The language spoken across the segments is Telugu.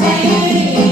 day.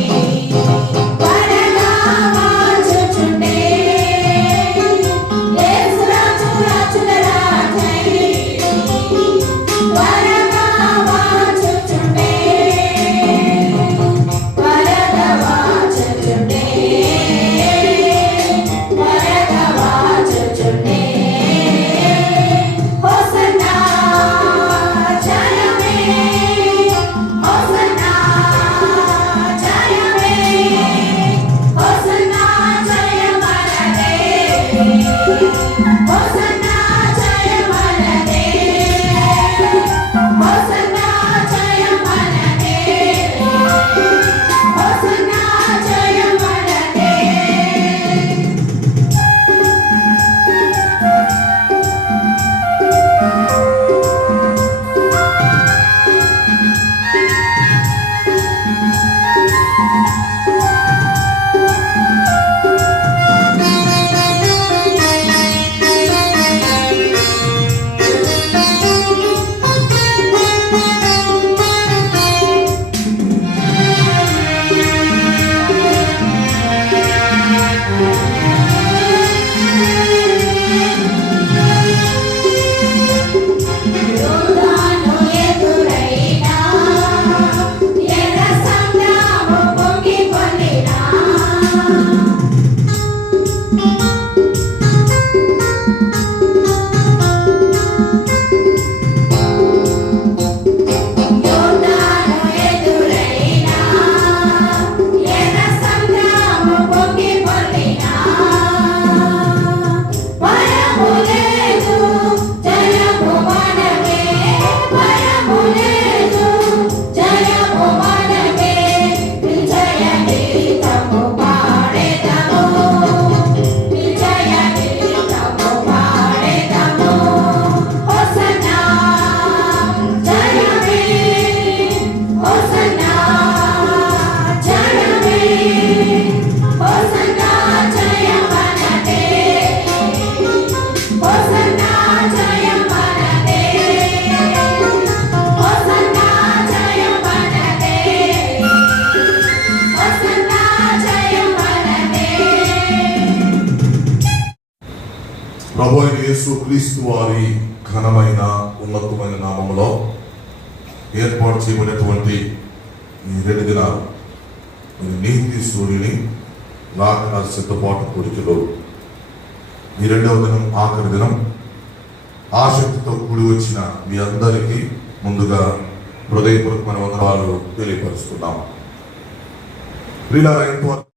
ప్రభు అయిన యేసు క్రీస్తు వారి ఘనమైన ఉన్నతమైన నామములో ఏర్పాటు చేయబడినటువంటి ఈ రెండు దినాలు మీరు నీతి సూర్యుని లాగా సిద్ధపాటు కోరికలు ఈ రెండవ దినం ఆఖరి దినం ఆసక్తితో కూడి వచ్చిన మీ అందరికీ ముందుగా హృదయపూర్వకమైన వందనాలు తెలియపరుస్తున్నాం ప్రియులారా,